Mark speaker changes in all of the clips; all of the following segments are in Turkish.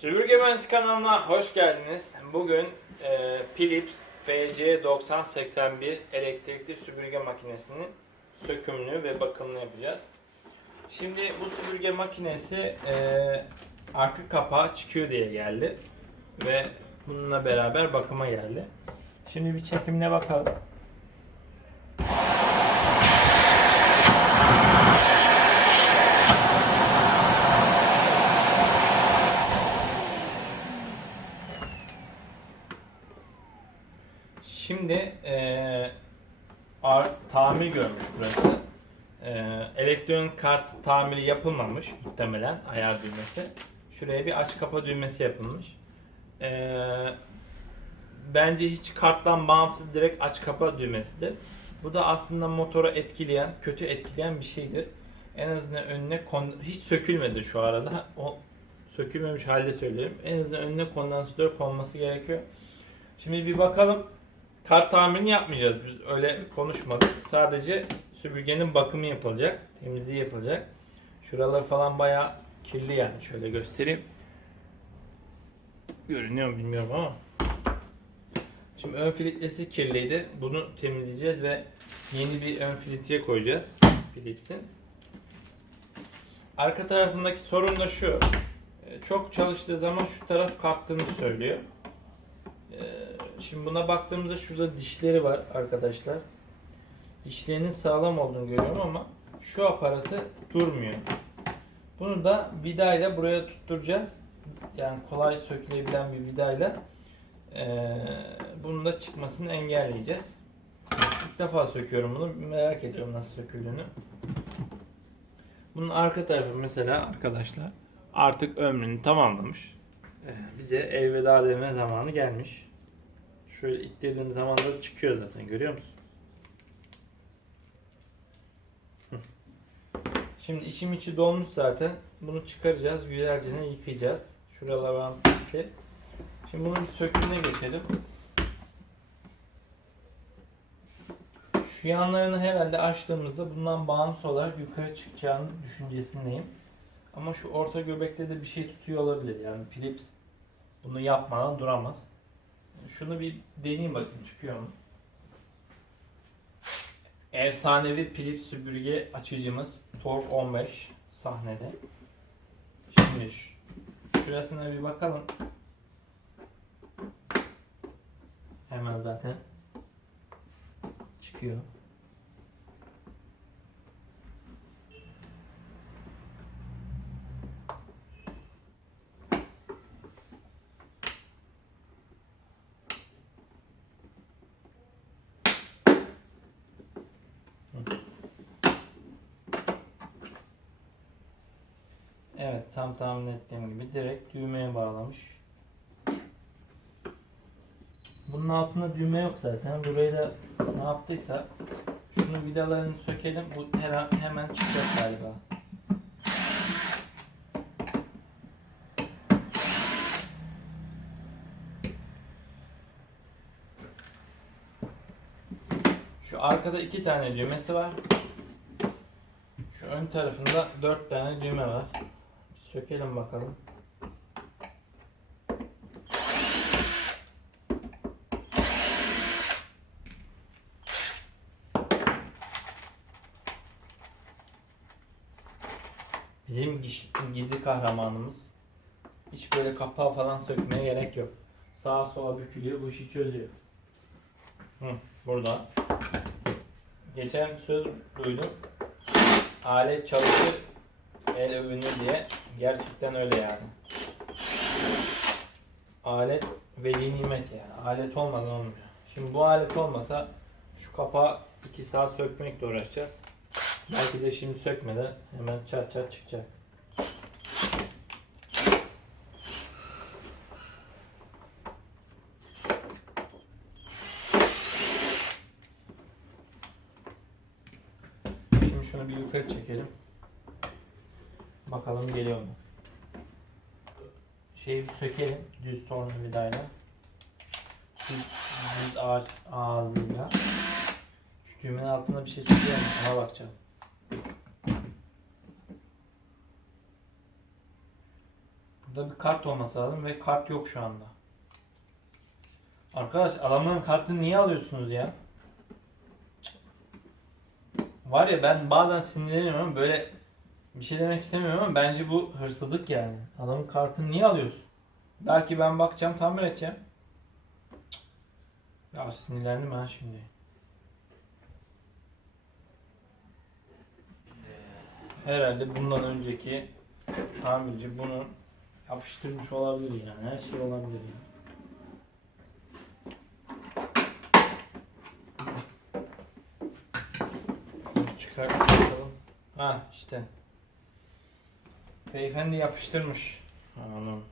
Speaker 1: Süpürge Mühendisi kanalına hoş geldiniz. Bugün e, Philips FC9081 elektrikli süpürge makinesinin sökümünü ve bakımını yapacağız. Şimdi bu süpürge makinesi e, arka kapağı çıkıyor diye geldi ve bununla beraber bakıma geldi. Şimdi bir çekimine bakalım. Tamir görmüş burası. Eee elektronik kart tamiri yapılmamış muhtemelen ayar düğmesi. Şuraya bir aç kapa düğmesi yapılmış. Eee, bence hiç karttan bağımsız direkt aç kapa düğmesidir. Bu da aslında motoru etkileyen, kötü etkileyen bir şeydir. En azından önüne hiç sökülmedi şu arada. O sökülmemiş halde söylüyorum. En azından önüne kondansatör konması gerekiyor. Şimdi bir bakalım. Kart tamirini yapmayacağız biz. Öyle konuşmadık. Sadece süpürgenin bakımı yapılacak. Temizliği yapılacak. Şuralar falan bayağı kirli yani. Şöyle göstereyim. Görünüyor mu bilmiyorum ama. Şimdi ön filtresi kirliydi. Bunu temizleyeceğiz ve yeni bir ön filtre koyacağız. Philips'in. Arka tarafındaki sorun da şu. Ee, Çok çalıştığı zaman şu taraf kalktığını söylüyor. Şimdi buna baktığımızda şurada dişleri var arkadaşlar. Dişlerinin sağlam olduğunu görüyorum ama şu aparatı durmuyor. Bunu da vidayla buraya tutturacağız. Yani kolay sökülebilen bir vidayla ee, bunun da çıkmasını engelleyeceğiz. İlk defa söküyorum bunu. Merak ediyorum nasıl söküldüğünü. Bunun arka tarafı mesela arkadaşlar artık ömrünü tamamlamış. Bize elveda deme zamanı gelmiş. Şöyle itlediğim zaman da çıkıyor zaten görüyor musun? Şimdi içim içi dolmuş zaten. Bunu çıkaracağız. Güzelce yıkayacağız. Şuralar var pisli. Şimdi bunun bir sökümüne geçelim. Şu yanlarını herhalde açtığımızda bundan bağımsız olarak yukarı çıkacağını düşüncesindeyim. Ama şu orta göbekte de bir şey tutuyor olabilir. Yani Philips bunu yapmadan duramaz. Şunu bir deneyeyim bakayım çıkıyor mu? Efsanevi Philips süpürge açıcımız Torque 15 sahnede. Şimdi şu- şurasına bir bakalım. Hemen zaten çıkıyor. Evet tam tahmin ettiğim gibi direkt düğmeye bağlamış. Bunun altında düğme yok zaten. Burayı da ne yaptıysa şunu vidalarını sökelim. Bu her, hemen çıkacak galiba. Şu arkada iki tane düğmesi var. Şu ön tarafında dört tane düğme var. Sökelim bakalım. Bizim giz- gizli kahramanımız. Hiç böyle kapağı falan sökmeye gerek yok. Sağa sola bükülüyor, bu işi çözüyor. Hı, burada. Geçen söz duydum. Alet çalışır, el övünür diye. Gerçekten öyle yani. Alet veli nimet yani. Alet olmadan olmuyor. Şimdi bu alet olmasa şu kapağı 2 saat sökmekle uğraşacağız. Belki de şimdi sökmeden hemen çat çat çıkacak. Şimdi şunu bir yukarı çekelim. Bakalım geliyor mu? Şeyi sökelim düz tornavidayla. Düz, ağaç ağzıyla. Şu düğmenin altında bir şey çıkıyor mu? Ona bakacağım. Burada bir kart olması lazım ve kart yok şu anda. Arkadaş adamların kartını niye alıyorsunuz ya? Var ya ben bazen sinirleniyorum böyle bir şey demek istemiyorum ama bence bu hırsızlık yani. Adamın kartını niye alıyorsun? Belki ben bakacağım tamir edeceğim. Ya sinirlendim ha şimdi. Herhalde bundan önceki tamirci bunu yapıştırmış olabilir yani. Her şey olabilir yani. Çıkartalım. Ha işte. Beyefendi yapıştırmış. Anam.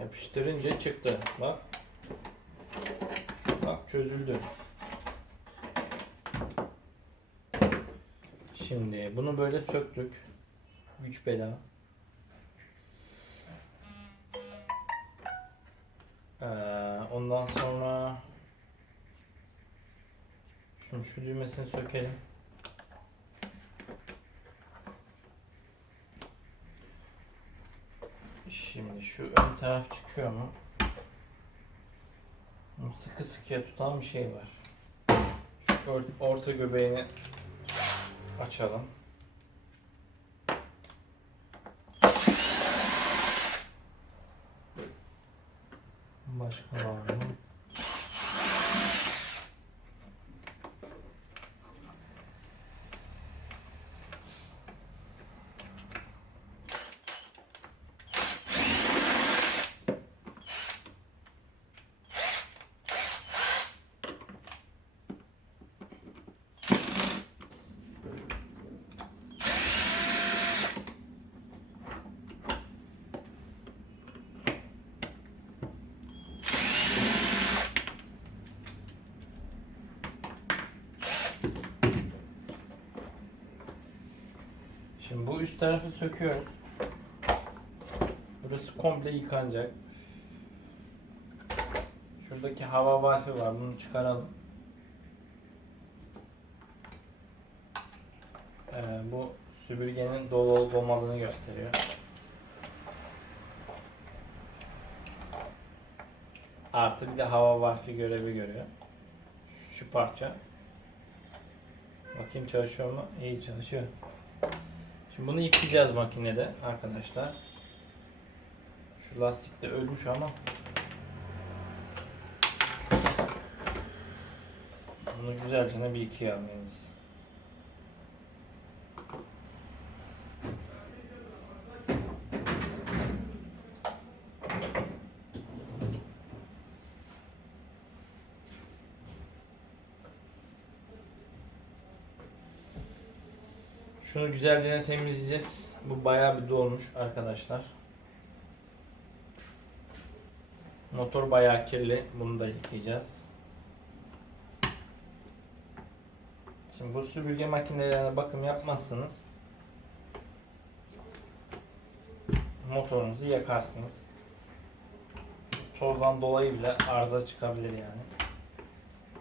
Speaker 1: Yapıştırınca çıktı. Bak. Bak çözüldü. Şimdi bunu böyle söktük. Güç bela. Ee, ondan sonra Şimdi şu düğmesini sökelim. Şimdi şu ön taraf çıkıyor mu? Sıkı sıkıya tutan bir şey var. Şu or- orta göbeğini açalım. Başka var mı? Şimdi bu üst tarafı söküyoruz. Burası komple yıkanacak. Şuradaki hava valfi var. Bunu çıkaralım. Ee, bu süpürgenin dolu olup olmadığını gösteriyor. Artı bir de hava valfi görevi görüyor. Şu parça. Bakayım çalışıyor mu? İyi çalışıyor. Şimdi bunu yıkayacağız makinede arkadaşlar. Şu lastik de ölmüş ama. Bunu güzelce bir yıkayalım en Şunu güzelce temizleyeceğiz. Bu bayağı bir dolmuş arkadaşlar. Motor bayağı kirli. Bunu da yıkayacağız. Şimdi bu süpürge makinelerine bakım yapmazsanız motorunuzu yakarsınız. Tozdan dolayı bile arıza çıkabilir yani.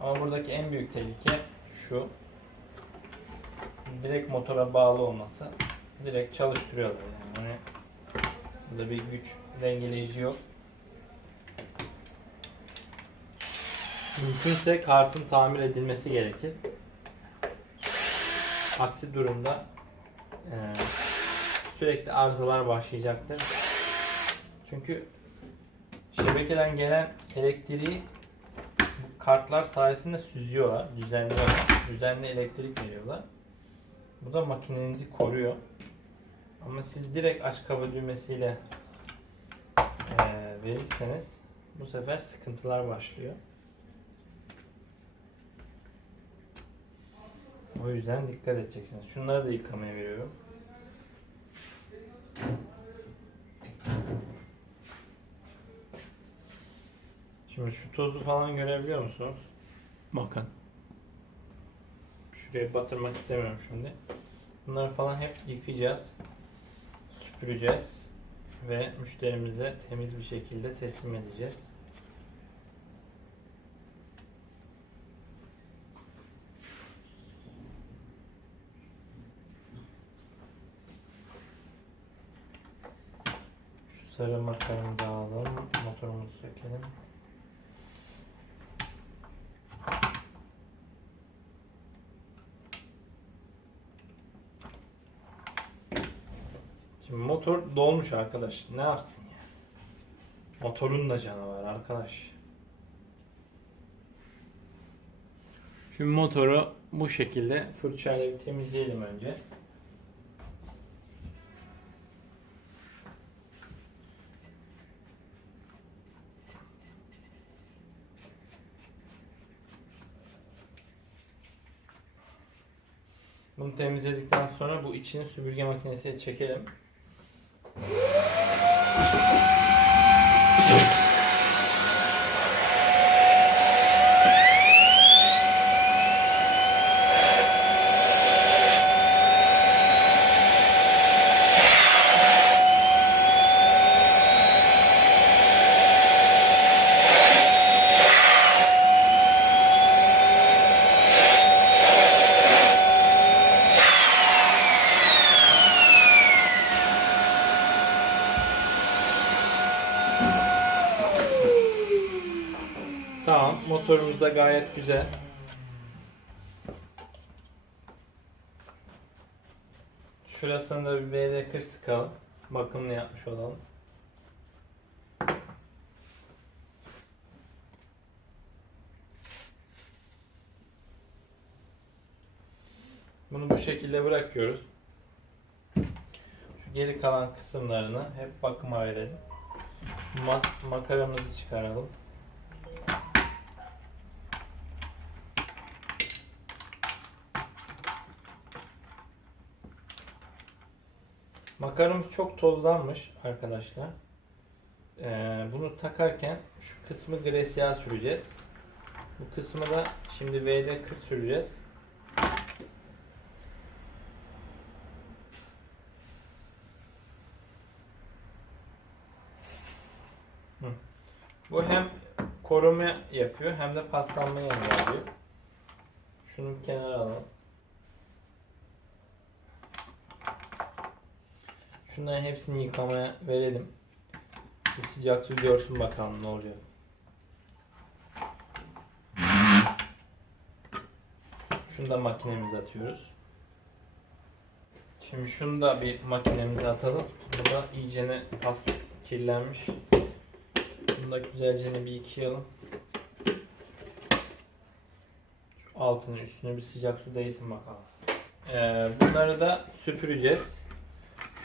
Speaker 1: Ama buradaki en büyük tehlike şu direkt motora bağlı olması direkt çalıştırıyorlar yani. Hani burada bir güç dengeleyici yok. Mümkünse kartın tamir edilmesi gerekir. Aksi durumda eee, sürekli arızalar başlayacaktır. Çünkü şebekeden gelen elektriği kartlar sayesinde süzüyorlar. Düzenli, düzenli elektrik veriyorlar. Bu da makinenizi koruyor. Ama siz direkt aç kaba düğmesiyle eee verirseniz bu sefer sıkıntılar başlıyor. O yüzden dikkat edeceksiniz. Şunları da yıkamaya veriyorum. Şimdi şu tozu falan görebiliyor musunuz? Bakın. Şuraya batırmak istemiyorum şimdi. Bunları falan hep yıkayacağız. Süpüreceğiz. Ve müşterimize temiz bir şekilde teslim edeceğiz. sarı makaramızı alalım. Motorumuzu sökelim. Şimdi motor dolmuş arkadaş. Ne yapsın ya? Motorun da canı var arkadaş. Şimdi motoru bu şekilde fırçayla bir temizleyelim önce. Bunu temizledikten sonra bu içini süpürge makinesiyle çekelim. 失礼します。Tamam, motorumuz da gayet güzel. Şurasını da bir VD40 sıkalım. Bakımını yapmış olalım. Bunu bu şekilde bırakıyoruz. Şu geri kalan kısımlarını hep bakıma verelim. Ma- makaramızı çıkaralım. Makaramız çok tozlanmış arkadaşlar. Ee, bunu takarken şu kısmı gres yağ süreceğiz. Bu kısmı da şimdi VD40 süreceğiz. Bu hem koruma yapıyor hem de paslanmayı engelliyor. Şunu kenara alalım. Şunların hepsini yıkamaya verelim. Bir sıcak su görsün bakalım ne olacak. Şunu da makinemize atıyoruz. Şimdi şunu da bir makinemize atalım. Bu da iyicene pas kirlenmiş. Bunu da güzelce bir yıkayalım. Şu altını üstünü bir sıcak su değsin bakalım. Ee, bunları da süpüreceğiz.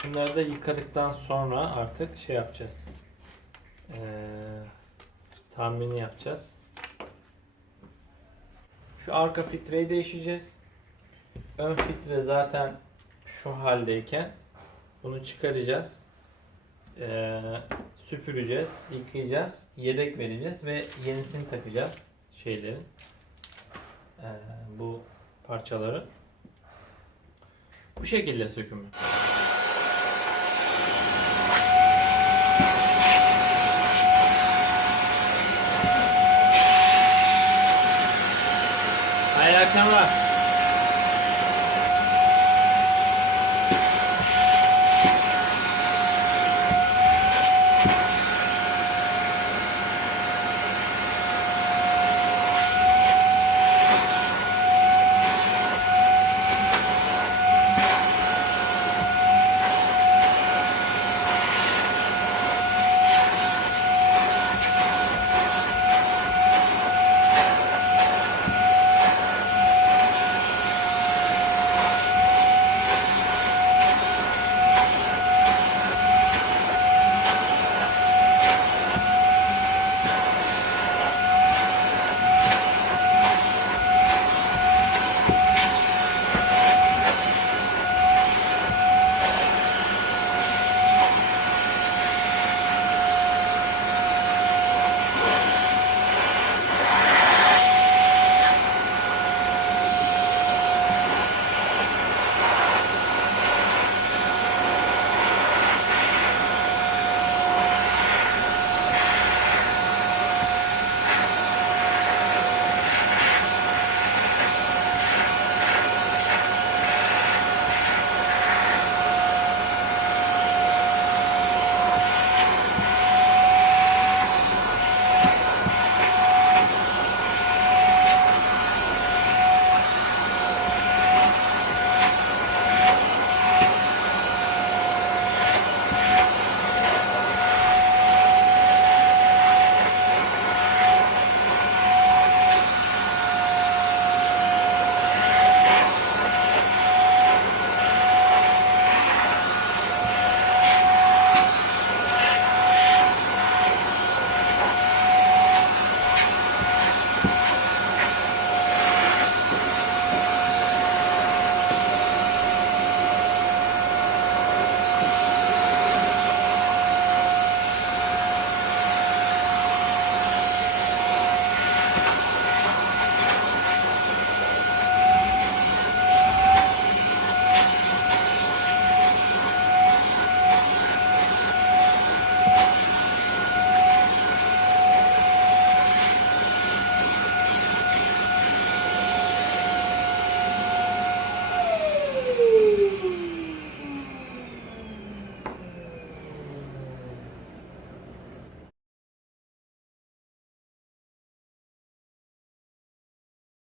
Speaker 1: Şunları da yıkadıktan sonra artık şey yapacağız. Ee, tahmini yapacağız. Şu arka filtreyi değişeceğiz. Ön filtre zaten şu haldeyken bunu çıkaracağız. Ee, süpüreceğiz, yıkayacağız, yedek vereceğiz ve yenisini takacağız şeylerin. Ee, bu parçaları. Bu şekilde sökümü. camera.